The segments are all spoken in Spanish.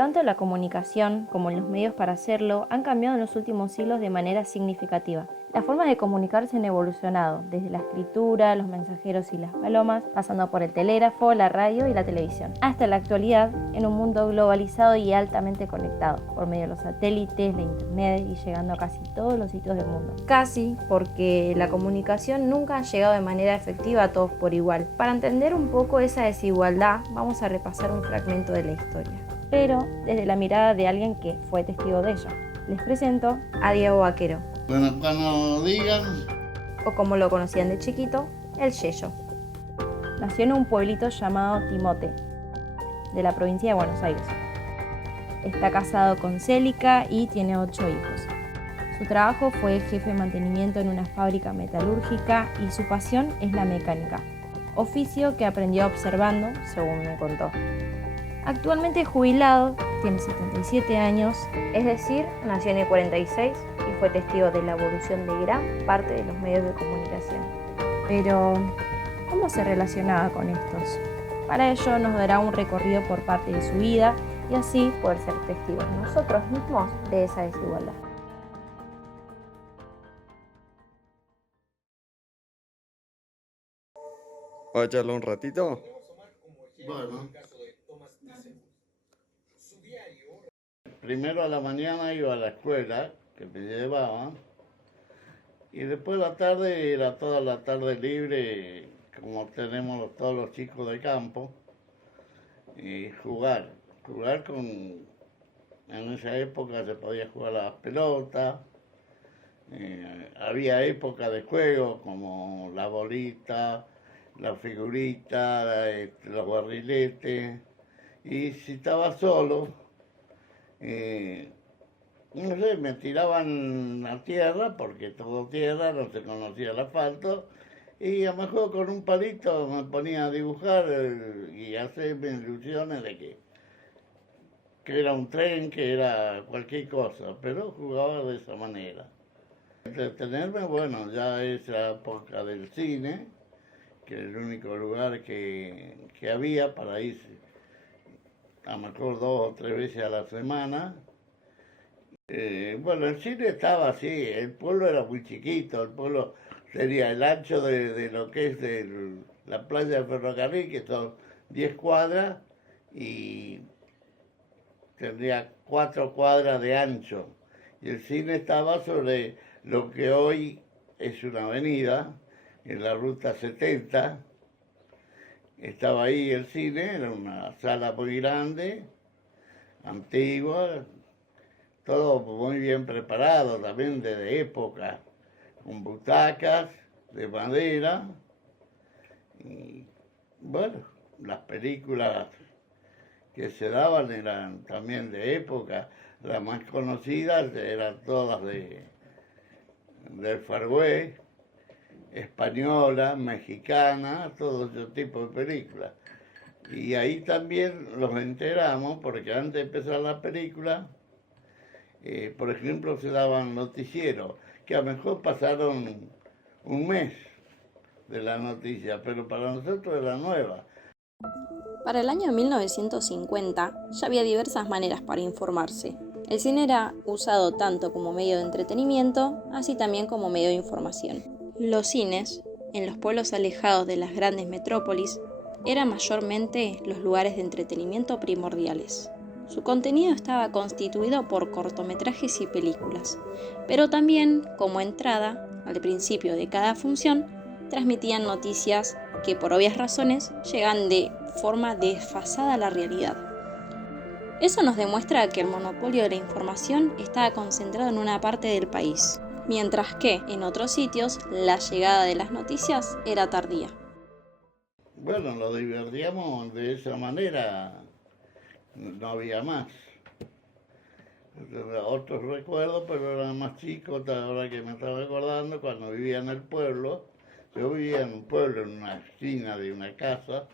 Tanto la comunicación como los medios para hacerlo han cambiado en los últimos siglos de manera significativa. Las formas de comunicarse han evolucionado, desde la escritura, los mensajeros y las palomas, pasando por el telégrafo, la radio y la televisión, hasta la actualidad en un mundo globalizado y altamente conectado, por medio de los satélites, la internet y llegando a casi todos los sitios del mundo. Casi porque la comunicación nunca ha llegado de manera efectiva a todos por igual. Para entender un poco esa desigualdad, vamos a repasar un fragmento de la historia, pero desde la mirada de alguien que fue testigo de ello. Les presento a Diego Vaquero. Bueno, cuando digan, O como lo conocían de chiquito, el Yeyo. Nació en un pueblito llamado Timote, de la provincia de Buenos Aires. Está casado con Célica y tiene 8 hijos. Su trabajo fue jefe de mantenimiento en una fábrica metalúrgica y su pasión es la mecánica, oficio que aprendió observando, según me contó. Actualmente jubilado, tiene 77 años, es decir, nació en el 46 y fue testigo de la evolución de gran parte de los medios de comunicación. Pero, ¿cómo se relacionaba con estos? Para ello nos dará un recorrido por parte de su vida y así poder ser testigos nosotros mismos de esa desigualdad. ¿Va a echarle un ratito? bueno, primero a la mañana iba a la escuela, que me llevaban, y después la tarde era toda la tarde libre, como tenemos todos los chicos de campo, y jugar con, en esa época se podía jugar a las pelotas, había época de juego como la bolita, la figurita, los barriletes, y si estaba solo, no sé, me tiraban a tierra, porque todo tierra, no se conocía el asfalto, y a lo mejor con un palito me ponía a dibujar y hacerme ilusiones de que era un tren, que era cualquier cosa, pero jugaba de esa manera. Entretenerme, bueno, ya esa época del cine, que era el único lugar que había para irse, a lo mejor 2 o 3 veces a la semana. Bueno, el cine estaba así, el pueblo era muy chiquito, el pueblo sería el ancho de lo que es la playa del ferrocarril, que son 10 cuadras, y tendría 4 cuadras de ancho. Y el cine estaba sobre lo que hoy es una avenida, en la ruta 70. Estaba ahí el cine, era una sala muy grande, antigua, todo muy bien preparado, también de época, con butacas de madera. Y bueno, las películas que se daban eran también de época. Las más conocidas eran todas del Far West, española, mexicana, todo ese tipo de películas. Y ahí también los enteramos, porque antes de empezar la película, por ejemplo, se daban noticieros, que a lo mejor pasaron un mes de la noticia, pero para nosotros era nueva. Para el año 1950 ya había diversas maneras para informarse. El cine era usado tanto como medio de entretenimiento, así también como medio de información. Los cines, en los pueblos alejados de las grandes metrópolis, eran mayormente los lugares de entretenimiento primordiales. Su contenido estaba constituido por cortometrajes y películas, pero también, como entrada, al principio de cada función, transmitían noticias que por obvias razones llegan de forma desfasada a la realidad. Eso nos demuestra que el monopolio de la información estaba concentrado en una parte del país, mientras que en otros sitios la llegada de las noticias era tardía. Bueno, lo divertíamos de esa manera, no había más. Otros recuerdos, pero eran más chicos, ahora que me estaba acordando, cuando vivía en el pueblo. Yo vivía en un pueblo, en una esquina de una casa,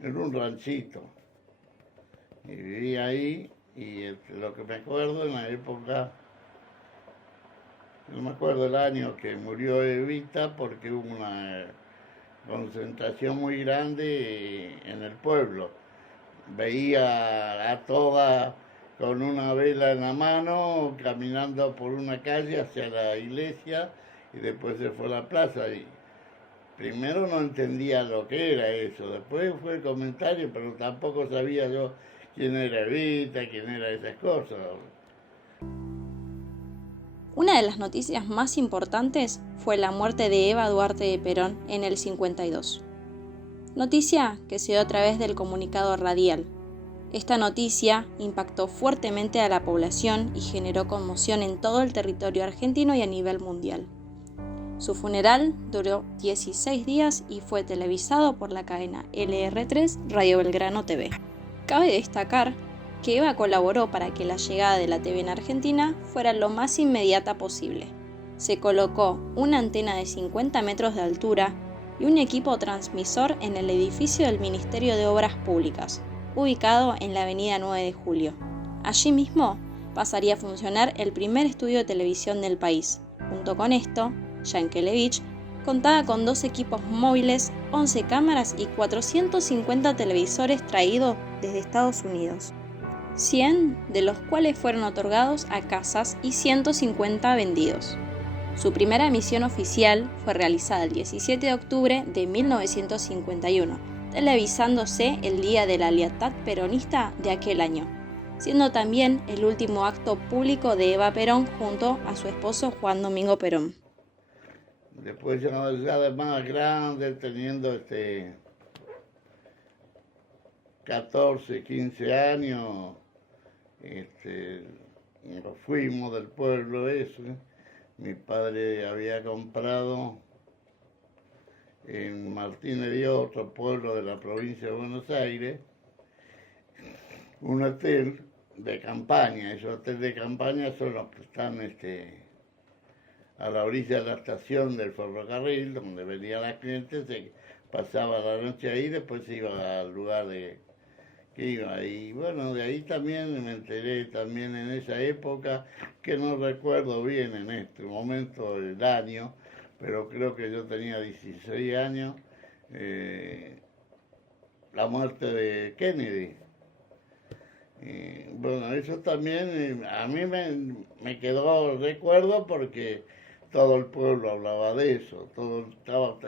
en un ranchito. Y vivía ahí, y lo que me acuerdo en la época, no me acuerdo el año que murió Evita, porque hubo una concentración muy grande en el pueblo. veía a toda con una vela en la mano caminando por una calle hacia la iglesia y después se fue a la plaza. Y primero no entendía lo que era eso, después fue el comentario, pero tampoco sabía yo quién era Evita, quién era esas cosas. Una de las noticias más importantes fue la muerte de Eva Duarte de Perón en el 52. Noticia que se dio a través del comunicado radial. Esta noticia impactó fuertemente a la población y generó conmoción en todo el territorio argentino y a nivel mundial. Su funeral duró 16 días y fue televisado por la cadena LR3 Radio Belgrano TV. Cabe destacar que Eva colaboró para que la llegada de la TV en Argentina fuera lo más inmediata posible. Se colocó una antena de 50 metros de altura y un equipo transmisor en el edificio del Ministerio de Obras Públicas, ubicado en la avenida 9 de Julio. Allí mismo pasaría a funcionar el primer estudio de televisión del país. Junto con esto, Yankelevich contaba con 2 equipos móviles, 11 cámaras y 450 televisores traídos desde Estados Unidos. 100 de los cuales fueron otorgados a casas y 150 vendidos. Su primera emisión oficial fue realizada el 17 de octubre de 1951, televisándose el día de la lealtad peronista de aquel año, siendo también el último acto público de Eva Perón junto a su esposo Juan Domingo Perón. Después ya de más grande, teniendo 14, 15 años, nos fuimos del pueblo ese. Mi padre había comprado en Martínez de otro pueblo de la provincia de Buenos Aires, un hotel de campaña. Esos hoteles de campaña son los que están a la orilla de la estación del ferrocarril, donde venían las clientes, se pasaba la noche ahí, después se iba al lugar que iba. Y bueno, de ahí también me enteré también en esa época, que no recuerdo bien en este momento el año, pero creo que yo tenía 16 años, la muerte de Kennedy. Bueno, eso también a mí me quedó recuerdo porque todo el pueblo hablaba de eso,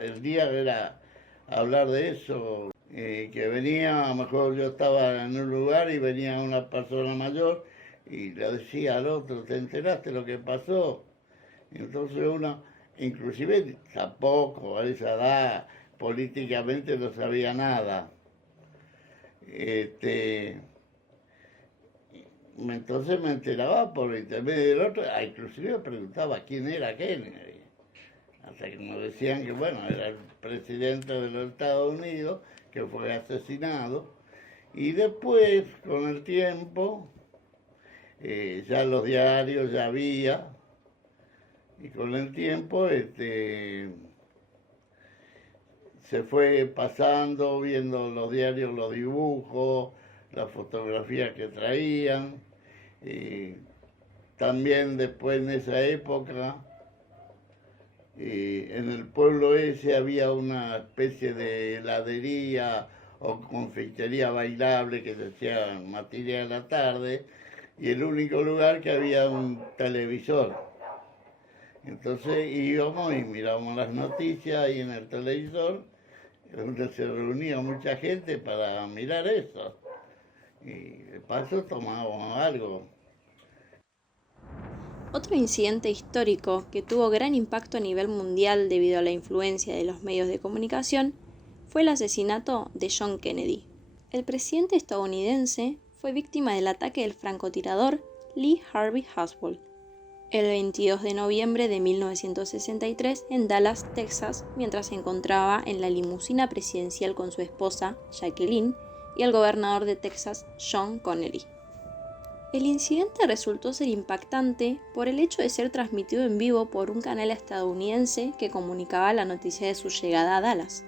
el día era hablar de eso. Que venía, a lo mejor yo estaba en un lugar y venía una persona mayor y le decía al otro, ¿te enteraste lo que pasó? Entonces uno, inclusive tampoco a esa edad, políticamente no sabía nada. Entonces me enteraba por intermedio del otro, inclusive me preguntaba quién era Kennedy. Hasta que nos decían que, bueno, era el presidente de los Estados Unidos, que fue asesinado, y después, con el tiempo, ya los diarios ya había, y con el tiempo se fue pasando, viendo los diarios, los dibujos, las fotografías que traían, y también después en esa época, en el pueblo ese había una especie de heladería o confitería bailable que se hacía materia de la tarde y el único lugar que había un televisor. Entonces íbamos y mirábamos las noticias ahí en el televisor, donde se reunía mucha gente para mirar eso. Y de paso tomábamos algo. Otro incidente histórico que tuvo gran impacto a nivel mundial debido a la influencia de los medios de comunicación fue el asesinato de John Kennedy. El presidente estadounidense fue víctima del ataque del francotirador Lee Harvey Oswald el 22 de noviembre de 1963 en Dallas, Texas, mientras se encontraba en la limusina presidencial con su esposa, Jacqueline, y el gobernador de Texas, John Connally. El incidente resultó ser impactante por el hecho de ser transmitido en vivo por un canal estadounidense que comunicaba la noticia de su llegada a Dallas,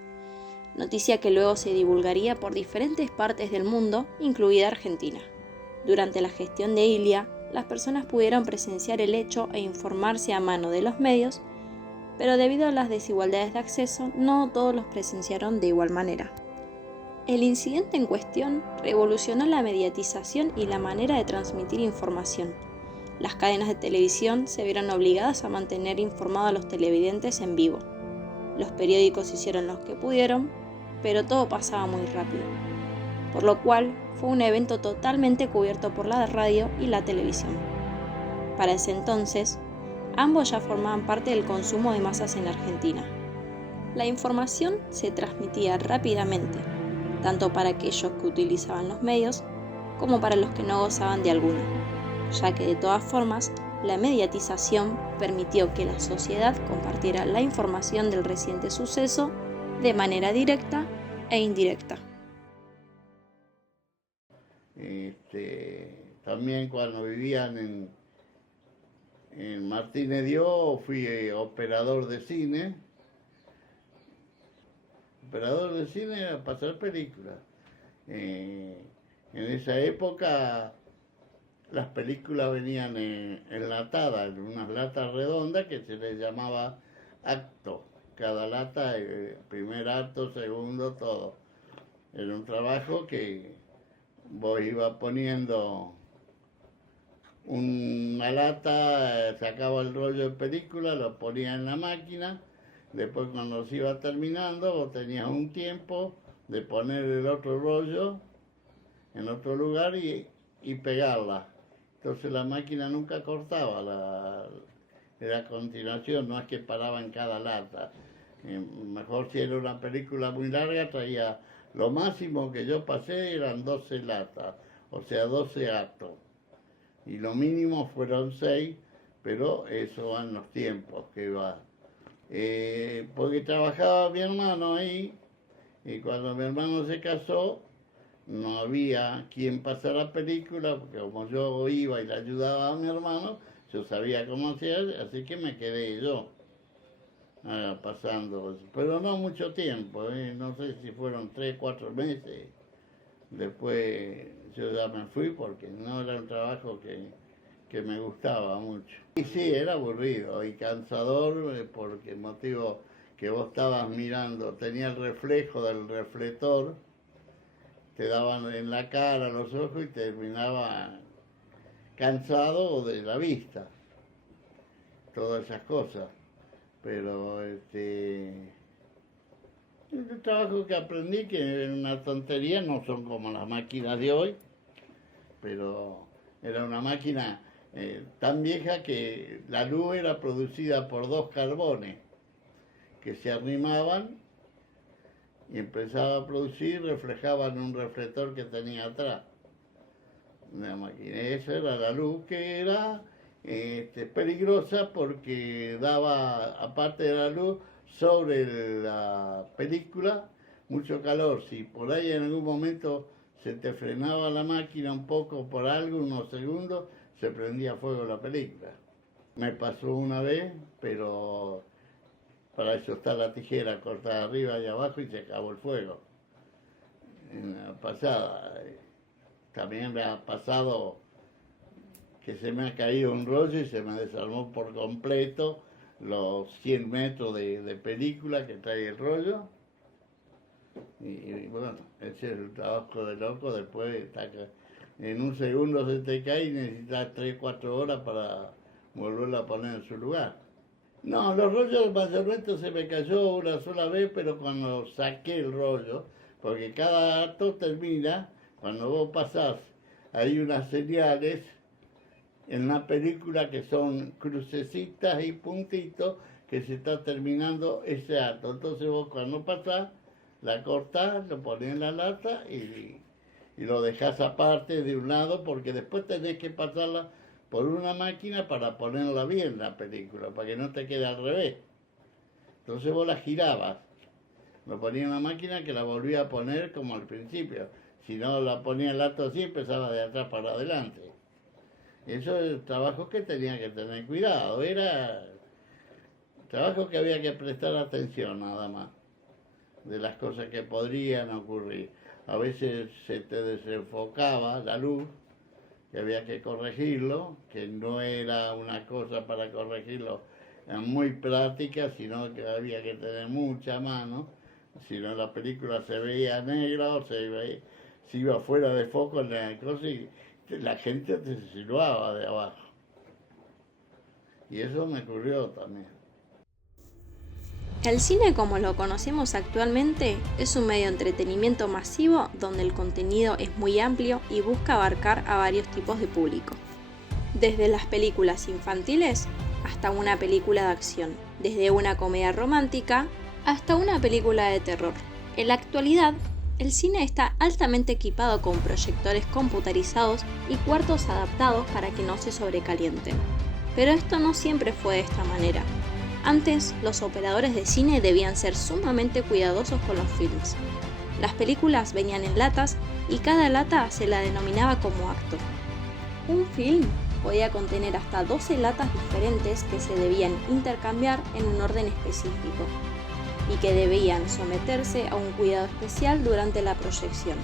noticia que luego se divulgaría por diferentes partes del mundo, incluida Argentina. Durante la gestión de Illia, las personas pudieron presenciar el hecho e informarse a mano de los medios, pero debido a las desigualdades de acceso, no todos los presenciaron de igual manera. El incidente en cuestión revolucionó la mediatización y la manera de transmitir información. Las cadenas de televisión se vieron obligadas a mantener informados a los televidentes en vivo. Los periódicos hicieron lo que pudieron, pero todo pasaba muy rápido, por lo cual fue un evento totalmente cubierto por la radio y la televisión. Para ese entonces, ambos ya formaban parte del consumo de masas en Argentina. La información se transmitía rápidamente, tanto para aquellos que utilizaban los medios como para los que no gozaban de alguno, ya que de todas formas la mediatización permitió que la sociedad compartiera la información del reciente suceso de manera directa e indirecta. También cuando vivían en Martínez Dios fui operador de cine. Operador de cine era pasar películas. En esa época las películas venían enlatadas, en unas latas redondas que se les llamaba acto. Cada lata, primer acto, segundo, todo. Era un trabajo que vos ibas poniendo una lata, sacaba el rollo de película, lo ponía en la máquina. Después cuando se iba terminando, vos tenías un tiempo de poner el otro rollo en otro lugar y pegarla. Entonces la máquina nunca cortaba, era a continuación, no es que paraba en cada lata. Mejor si era una película muy larga, traía, lo máximo que yo pasé eran 12 latas, o sea, 12 actos. Y lo mínimo fueron 6, pero eso van los tiempos que va. Porque trabajaba mi hermano ahí, y cuando mi hermano se casó, no había quien pasara película, porque como yo iba y le ayudaba a mi hermano, yo sabía cómo hacer, así que me quedé yo pasando. Pero no mucho tiempo, no sé si fueron 3, 4 meses. Después yo ya me fui porque no era un trabajo que me gustaba mucho. Y sí, era aburrido y cansador porque el motivo que vos estabas mirando tenía el reflejo del reflector, te daban en la cara, los ojos y terminaba cansado de la vista, todas esas cosas. Pero el trabajo que aprendí, que era una tontería, no son como las máquinas de hoy, pero era una máquina tan vieja que la luz era producida por 2 carbones que se arrimaban y empezaba a producir, reflejaban un reflector que tenía atrás. Una máquina. Esa era la luz que era peligrosa porque daba, aparte de la luz, sobre la película, mucho calor. Si por ahí en algún momento se te frenaba la máquina un poco por algo, unos segundos, se prendía fuego la película. Me pasó una vez, pero para eso está la tijera cortada arriba y abajo y se acabó el fuego. En la pasada, también me ha pasado que se me ha caído un rollo y se me desarmó por completo los 100 metros de película que trae el rollo. Y bueno, ese es el trabajo de loco. Después en un segundo se te cae y necesitas 3, 4 horas para volverlo a poner en su lugar. No, los rollos mayormente se me cayó una sola vez, pero cuando saqué el rollo, porque cada acto termina, cuando vos pasás, hay unas señales en la película que son crucecitas y puntitos que se está terminando ese acto. Entonces vos cuando pasás, la cortás, lo ponés en la lata y lo dejás aparte de un lado, porque después tenés que pasarla por una máquina para ponerla bien la película, para que no te quede al revés. Entonces vos la girabas, lo ponías en la máquina que la volvía a poner como al principio. Si no la ponía el acto así, empezaba de atrás para adelante. Eso es el trabajo que tenía que tener cuidado, era trabajo que había que prestar atención nada más, de las cosas que podrían ocurrir. A veces se te desenfocaba la luz, que había que corregirlo, que no era una cosa para corregirlo muy práctica, sino que había que tener mucha mano, Si no, la película se veía negra o se iba fuera de foco en la cosa y la gente te silbaba de abajo. Y eso me ocurrió también. El cine como lo conocemos actualmente es un medio de entretenimiento masivo donde el contenido es muy amplio y busca abarcar a varios tipos de público. Desde las películas infantiles hasta una película de acción, desde una comedia romántica hasta una película de terror. En la actualidad, el cine está altamente equipado con proyectores computarizados y cuartos adaptados para que no se sobrecalienten. Pero esto no siempre fue de esta manera. Antes, los operadores de cine debían ser sumamente cuidadosos con los films. Las películas venían en latas y cada lata se la denominaba como acto. Un film podía contener hasta 12 latas diferentes que se debían intercambiar en un orden específico y que debían someterse a un cuidado especial durante la proyección,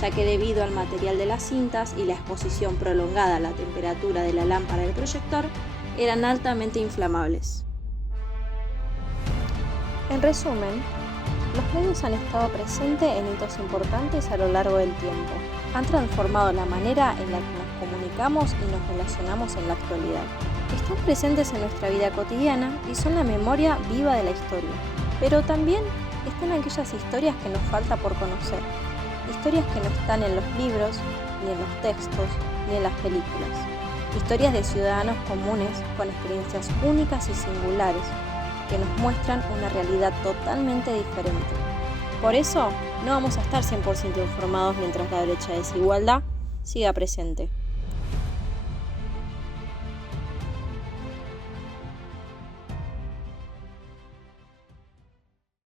ya que debido al material de las cintas y la exposición prolongada a la temperatura de la lámpara del proyector, eran altamente inflamables. En resumen, los medios han estado presentes en hitos importantes a lo largo del tiempo. Han transformado la manera en la que nos comunicamos y nos relacionamos en la actualidad. Están presentes en nuestra vida cotidiana y son la memoria viva de la historia. Pero también están aquellas historias que nos falta por conocer. Historias que no están en los libros, ni en los textos, ni en las películas. Historias de ciudadanos comunes con experiencias únicas y singulares, que nos muestran una realidad totalmente diferente. Por eso, no vamos a estar 100% informados mientras la brecha de desigualdad siga presente.